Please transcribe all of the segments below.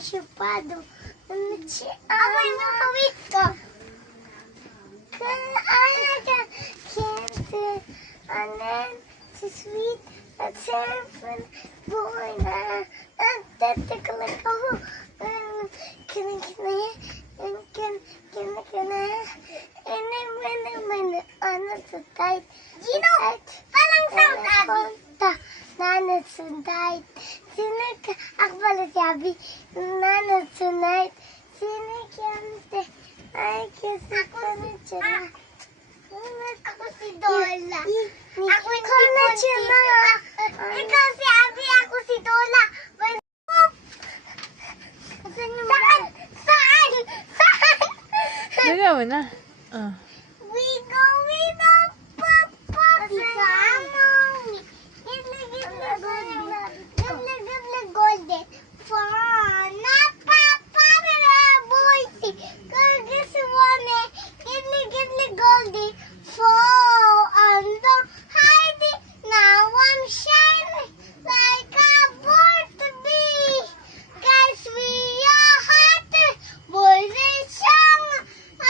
chupado. Não te amo. Muito. Can't and then to sweet a terrible boy na tactical can and then so tight. Gino, parang sound abi. Nana tonight. Sinek akbala sabi. Nana tonight. Sinek yante. Ay kasi ko na ako si Dola. Ako hindi Bunti. Ikaw si Abby, ako si Dola. Saan? Saan? Saan? Dalawa na. We go with the papa. Kasama. Gibli golden. Fana papa na boy. Kagiswane. Gibli golden. Fall on the hidey. Now I'm shining like a bird to be. Guys, we are hot. Boys and song. I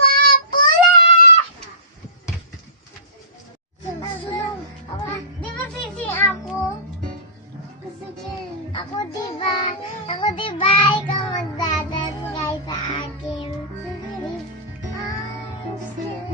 want bullet. Di ba sisi ako? Ako diba? Ako diba? Ikaw magdadasgay sa akin. I'm still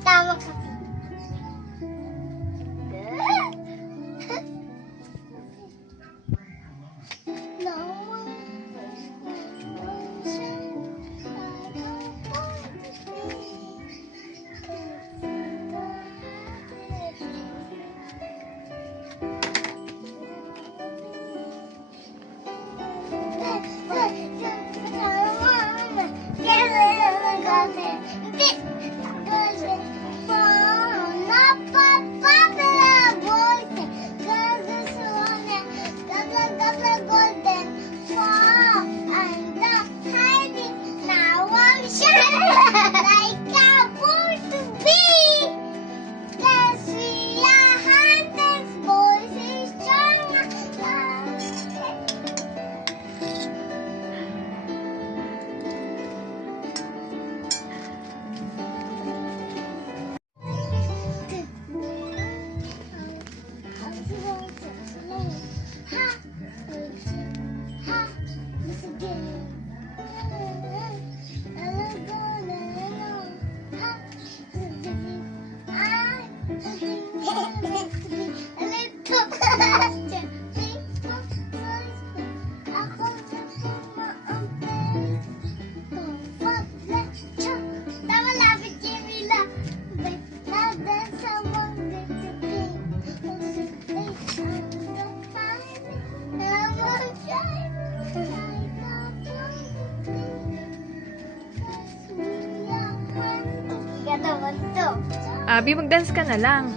Tama ka. Abby, mag-dance ka na lang.